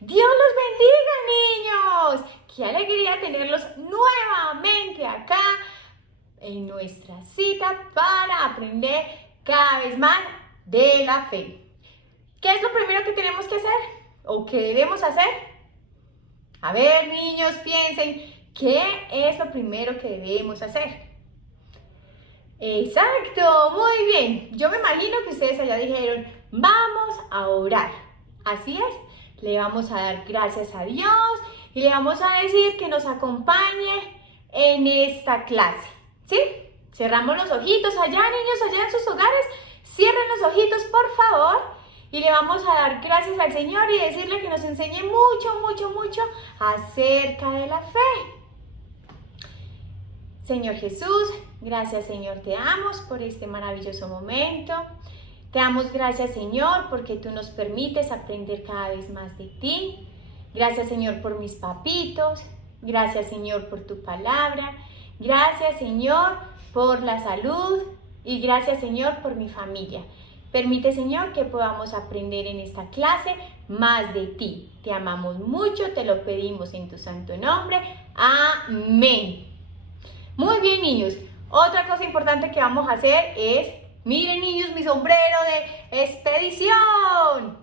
Dios los bendiga, niños. Qué alegría tenerlos nuevamente acá en nuestra cita para aprender cada vez más de la fe. ¿Qué es lo primero que tenemos que hacer o que debemos hacer? A ver, niños, piensen, ¿qué es lo primero que debemos hacer? Exacto, muy bien. Yo me imagino que ustedes allá dijeron, vamos a orar. Así es, le vamos a dar gracias a Dios y le vamos a decir que nos acompañe en esta clase. ¿Sí? Cerramos los ojitos allá, niños, allá en sus hogares. Cierren los ojitos, por favor. Y le vamos a dar gracias al Señor y decirle que nos enseñe mucho acerca de la fe. Señor Jesús, gracias Señor, te damos por este maravilloso momento. Te damos gracias Señor porque tú nos permites aprender cada vez más de ti. Gracias Señor por mis papitos. Gracias Señor por tu palabra. Gracias Señor por la salud y gracias Señor por mi familia. Permite Señor que podamos aprender en esta clase más de ti. Te amamos mucho, te lo pedimos en tu santo nombre. Amén. Muy bien, niños. Otra cosa importante que vamos a hacer es, miren niños, mi sombrero de expedición.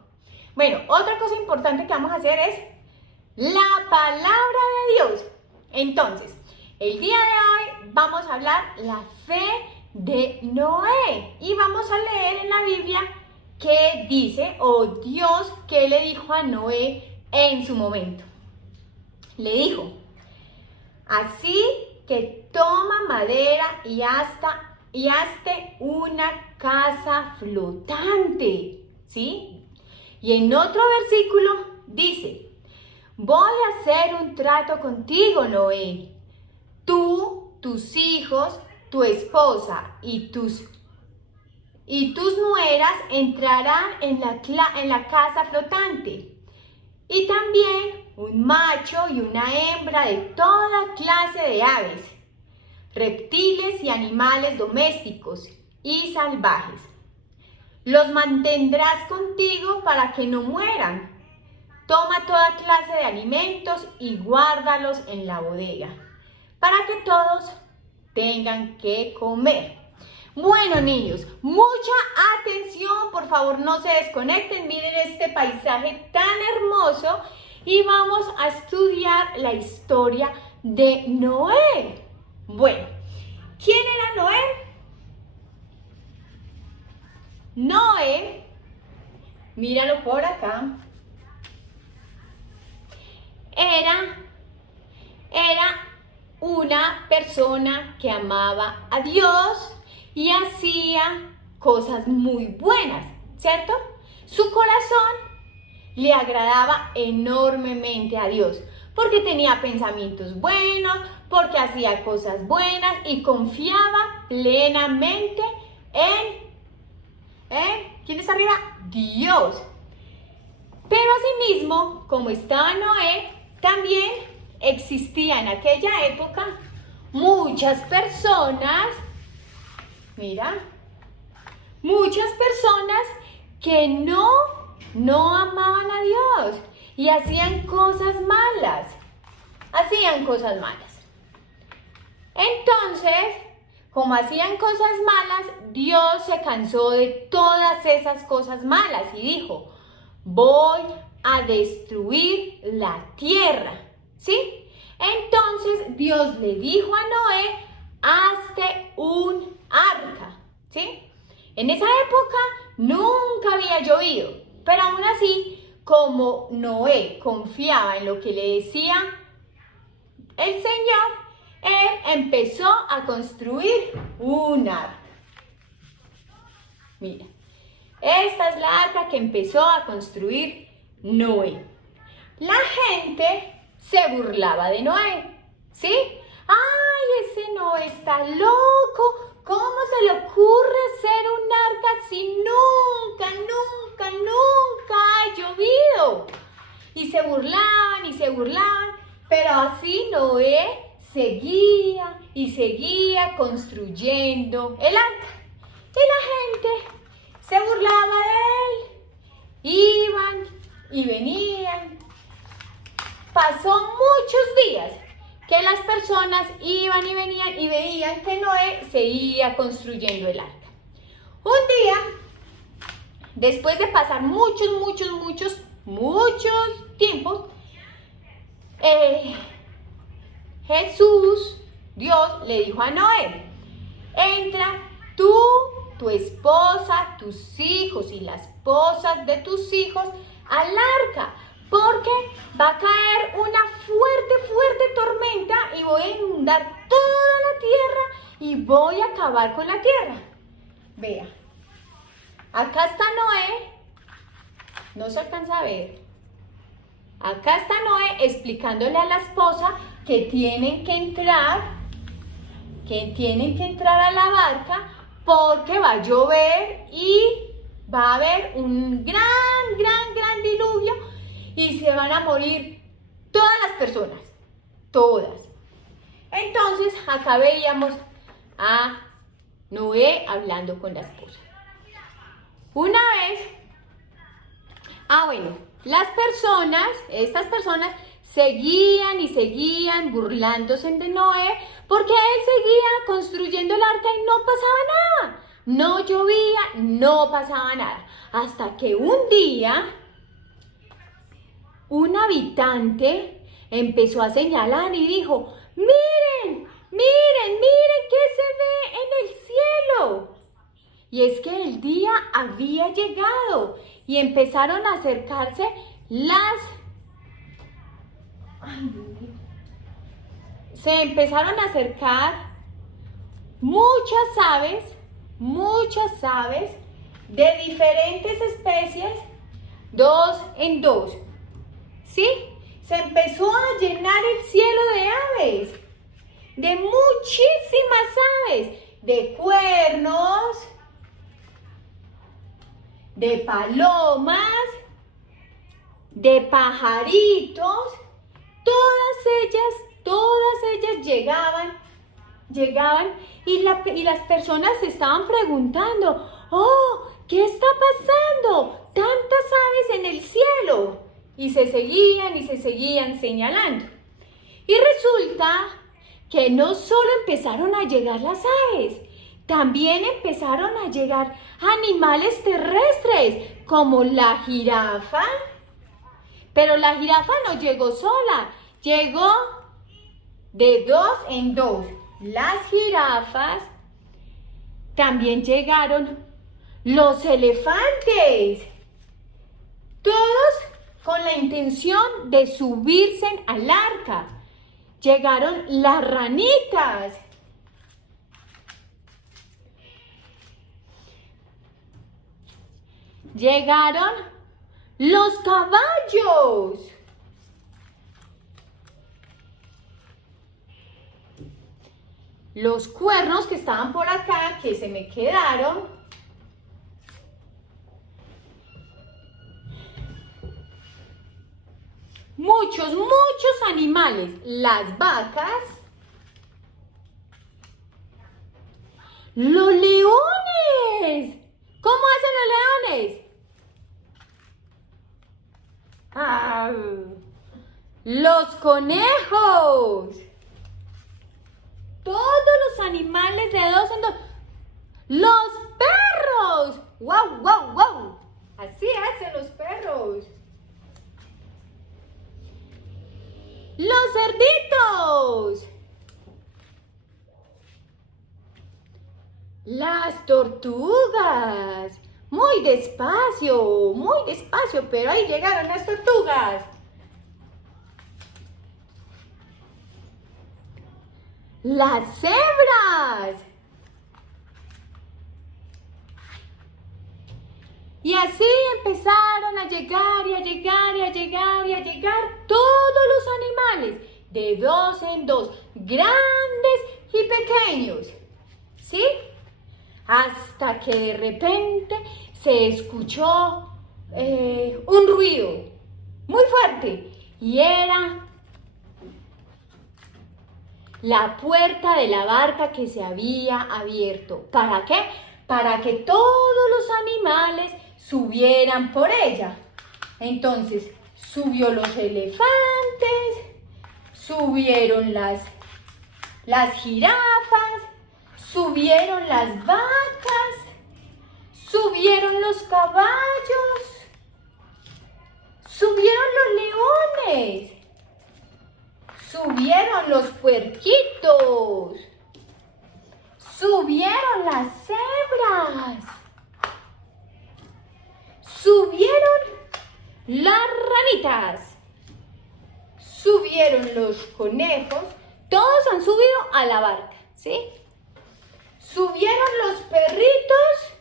Bueno, otra cosa importante que vamos a hacer es la palabra de Dios. Entonces, el día de hoy vamos a hablar la fe de Noé y vamos a leer en la Biblia qué dice o Dios qué le dijo a Noé en su momento. Le dijo, así que toma madera y hazte una casa flotante, ¿sí? Y en otro versículo dice, voy a hacer un trato contigo, Noé. Tú, tus hijos, tu esposa y tus nueras entrarán en la casa flotante. Y también un macho y una hembra de toda clase de aves, reptiles y animales domésticos y salvajes. Los mantendrás contigo para que no mueran. Toma toda clase de alimentos y guárdalos en la bodega, para que todos tengan que comer. Bueno, niños, mucha atención, por favor no se desconecten, miren este paisaje tan hermoso y vamos a estudiar la historia de Noé. Bueno, ¿quién era Noé? Noé, míralo por acá, era una persona que amaba a Dios y hacía cosas muy buenas, ¿cierto? Su corazón le agradaba enormemente a Dios, porque tenía pensamientos buenos, porque hacía cosas buenas y confiaba plenamente en ¿quién está arriba? Dios. Pero asimismo, como estaba Noé, también existía en aquella época muchas personas, mira, muchas personas que no amaban a Dios y hacían cosas malas, Entonces, como hacían cosas malas, Dios se cansó de todas esas cosas malas y dijo, voy a destruir la tierra, ¿sí? Entonces Dios le dijo a Noé, hazte un arca, ¿sí? En esa época nunca había llovido, pero aún así, como Noé confiaba en lo que le decía el Señor, él empezó a construir un arca. Mira, esta es la arca que empezó a construir Noé. La gente se burlaba de Noé, ¿sí? ¡Ay, ese Noé está loco! ¿Cómo se le ocurre hacer un arca si nunca ha llovido? Y se burlaban, pero así Noé seguía construyendo el arca. Y la gente se burlaba de él. Iban y venían pasó muchos días que las personas iban y venían y veían que Noé seguía construyendo el arca. Un día, después de pasar muchos tiempos, Jesús, Dios, le dijo a Noé: entra tú, tu esposa, tus hijos y las esposas de tus hijos al arca, porque va a caer una fuerte tormenta y voy a inundar toda la tierra y voy a acabar con la tierra. Vea, acá está Noé, no se alcanza a ver. Acá está Noé explicándole a la esposa que tienen que entrar a la barca porque va a llover y va a haber un gran diluvio y se van a morir todas las personas, todas. Entonces acá veíamos a Noé hablando con la esposa. Una vez, estas personas seguían burlándose de Noé porque él seguía construyendo el arca y no pasaba nada. No llovía, no pasaba nada. Hasta que un día, un habitante empezó a señalar y dijo: miren qué se ve en el cielo. Y es que el día había llegado y empezaron a acercarse se empezaron a acercar muchas aves de diferentes especies, dos en dos, ¿sí? Se empezó a llenar el cielo de aves, de muchísimas aves, de cuernos, de palomas, de pajaritos. Todas ellas llegaban y las personas se estaban preguntando: ¡oh! ¿Qué está pasando? Tantas aves en el cielo. Y se seguían señalando. Y resulta que no solo empezaron a llegar las aves, también empezaron a llegar animales terrestres como la jirafa. Pero la jirafa no llegó sola, llegó de dos en dos. Las jirafas, también llegaron los elefantes, todos con la intención de subirse al arca. Llegaron las ranitas. Llegaron los caballos. Los cuernos que estaban por acá, que se me quedaron. Muchos animales. Las vacas. Los leones. ¿Cómo hacen los leones? ¡Ah! Los conejos. Todos los animales de dos en dos. Los perros. ¡Wow! Así hacen los perros. Los cerditos. Las tortugas. Muy despacio, pero ahí llegaron las tortugas. Las cebras. Y así empezaron a llegar todos los animales, de dos en dos, grandes y pequeños, ¿sí? Hasta que de repente se escuchó un ruido muy fuerte y era la puerta de la barca que se había abierto. ¿Para qué? Para que todos los animales subieran por ella. Entonces subió los elefantes, subieron las jirafas, subieron las vacas, subieron los caballos, subieron los leones, subieron los puerquitos, subieron las cebras, subieron las ranitas, subieron los conejos, todos han subido a la barca, ¿sí? Subieron los perritos,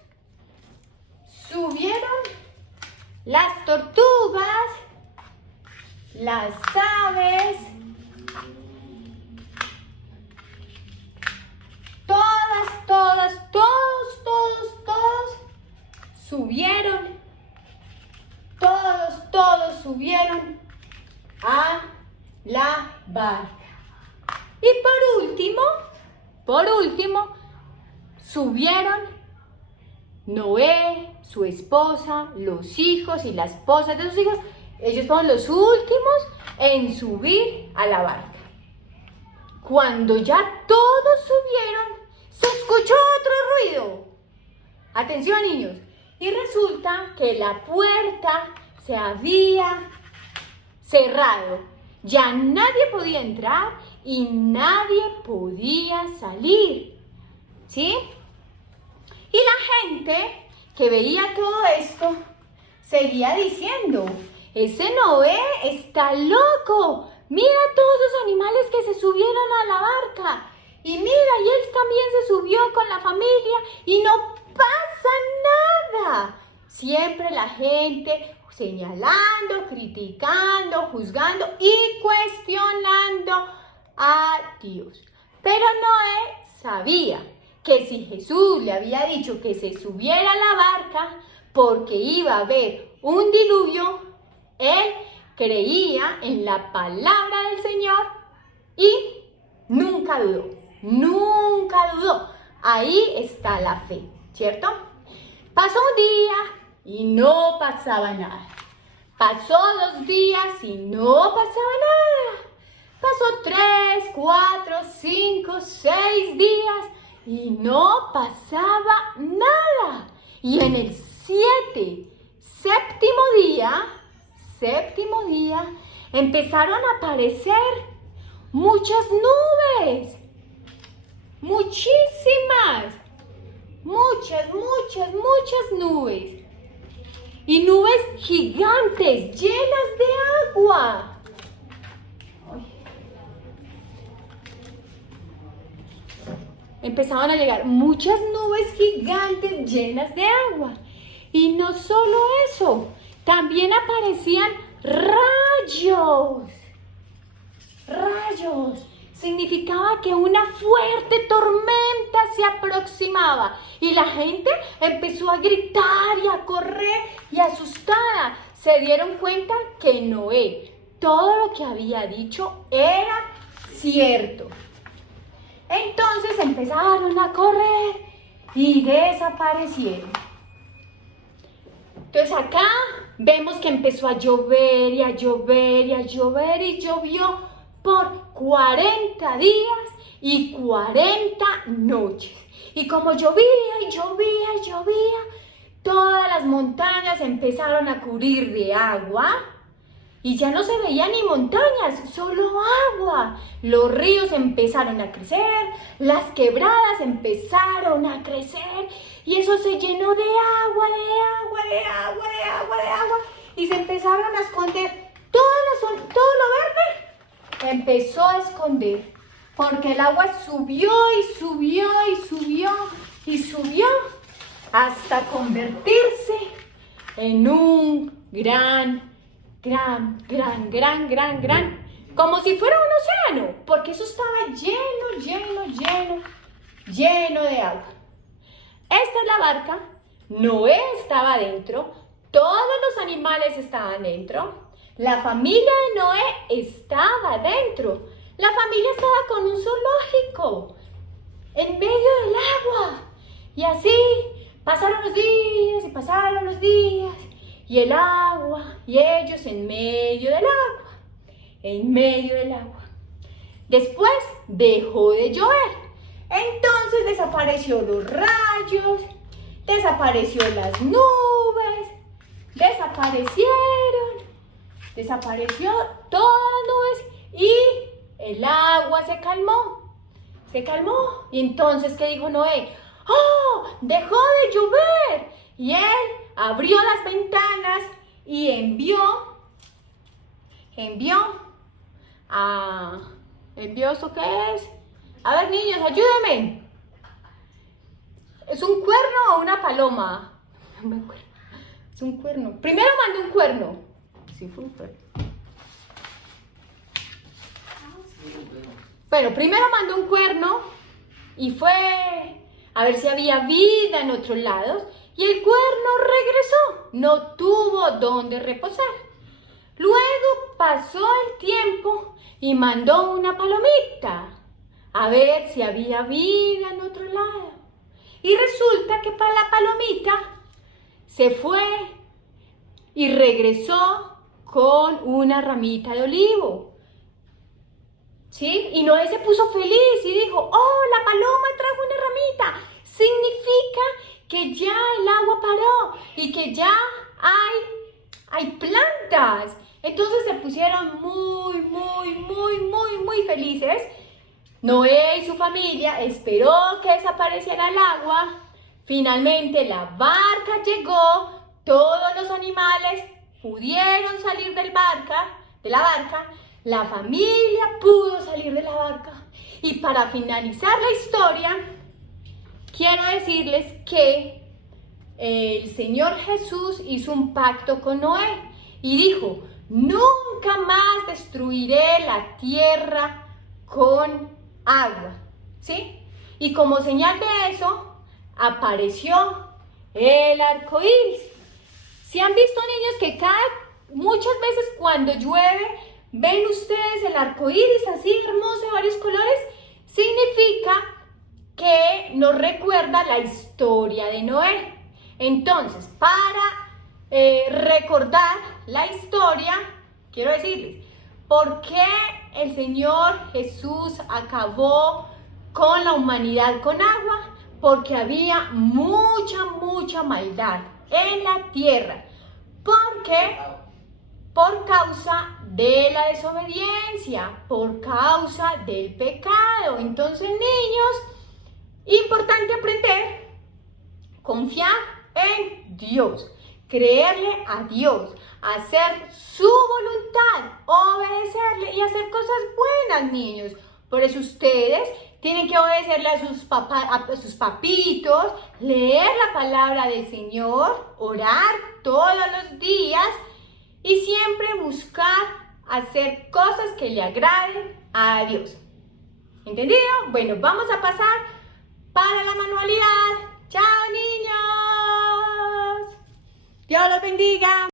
subieron las tortugas, las aves, todos subieron, todos subieron a la barca. Y por último, subieron Noé, su esposa, los hijos y la esposa de sus hijos. Ellos fueron los últimos en subir a la barca. Cuando ya todos subieron, se escuchó otro ruido. Atención, niños. Y resulta que la puerta se había cerrado. Ya nadie podía entrar y nadie podía salir. ¿Sí? Y la gente que veía todo esto seguía diciendo: ese Noé está loco. Mira todos los animales que se subieron a la barca. Y mira, y él también se subió con la familia y no pasa nada. Siempre la gente señalando, criticando, juzgando y cuestionando a Dios. Pero Noé sabía que si Jesús le había dicho que se subiera a la barca porque iba a haber un diluvio, él creía en la palabra del Señor y nunca dudó. Ahí está la fe, ¿cierto? Pasó un día y no pasaba nada. Pasó 2 días y no pasaba nada. Pasó 3, 4, 5, 6 días y no pasaba nada. Y en el séptimo día, empezaron a aparecer muchas nubes. Muchísimas. Muchas nubes. Y nubes gigantes, llenas de agua. Empezaban a llegar muchas nubes gigantes llenas de agua. Y no solo eso, también aparecían rayos. Significaba que una fuerte tormenta se aproximaba y la gente empezó a gritar y a correr y asustada. Se dieron cuenta que Noé, todo lo que había dicho era cierto. Entonces empezaron a correr y desaparecieron. Entonces acá vemos que empezó a llover y a llover y a llover y llovió por 40 días y 40 noches. Y como llovía y llovía y llovía, todas las montañas empezaron a cubrir de agua y ya no se veían ni montañas, solo agua. Los ríos empezaron a crecer, las quebradas empezaron a crecer y eso se llenó de agua y se empezaron a esconder. Todo lo verde empezó a esconder porque el agua subió y subió y subió y subió hasta convertirse en un gran, como si fuera un océano, porque eso estaba lleno de agua. Esta es la barca, Noé estaba dentro, todos los animales estaban dentro, la familia de Noé estaba dentro, la familia estaba con un zoológico en medio del agua. Y así pasaron los días y el agua, y ellos en medio del agua, en medio del agua. Después dejó de llover, entonces desapareció los rayos, desapareció las nubes, desapareció todas las nubes y el agua se calmó, y entonces ¿qué dijo Noé? ¡Oh! ¡Dejó de llover! Y él abrió las ventanas y ¿envió esto qué es? A ver, niños, ayúdenme. ¿Es un cuerno o una paloma? No me acuerdo. Es un cuerno. Primero mandó un cuerno. Sí, fue un cuerno. Bueno, primero mandó un cuerno y fue a ver si había vida en otros lados. Y el cuerno regresó. No tuvo dónde reposar. Luego pasó el tiempo y mandó una palomita a ver si había vida en otro lado. Y resulta que para la palomita se fue y regresó con una ramita de olivo. ¿Sí? Y Noé se puso feliz y dijo, oh, la paloma trajo una ramita. Significa que ya el agua paró y que ya hay plantas. Entonces se pusieron muy felices. Noé y su familia esperó que desapareciera el agua. Finalmente la barca llegó, todos los animales pudieron salir de la barca, la familia pudo salir de la barca. Y para finalizar la historia, quiero decirles que el Señor Jesús hizo un pacto con Noé y dijo, nunca más destruiré la tierra con agua, ¿sí? Y como señal de eso, apareció el arco iris. ¿Sí han visto, niños, que muchas veces cuando llueve, ven ustedes el arco iris así hermoso de varios colores? Significa que nos recuerda la historia de Noé. Entonces, para recordar la historia, quiero decirles, ¿por qué el Señor Jesús acabó con la humanidad con agua? Porque había mucha maldad en la tierra. ¿Por qué? Por causa de la desobediencia, por causa del pecado. Entonces, niños, importante aprender, confiar en Dios, creerle a Dios, hacer su voluntad, obedecerle y hacer cosas buenas, niños. Por eso ustedes tienen que obedecerle a sus papitos, leer la palabra del Señor, orar todos los días y siempre buscar hacer cosas que le agraden a Dios. ¿Entendido? Bueno, vamos a pasar para la manualidad. ¡Chao, niños! Dios los bendiga.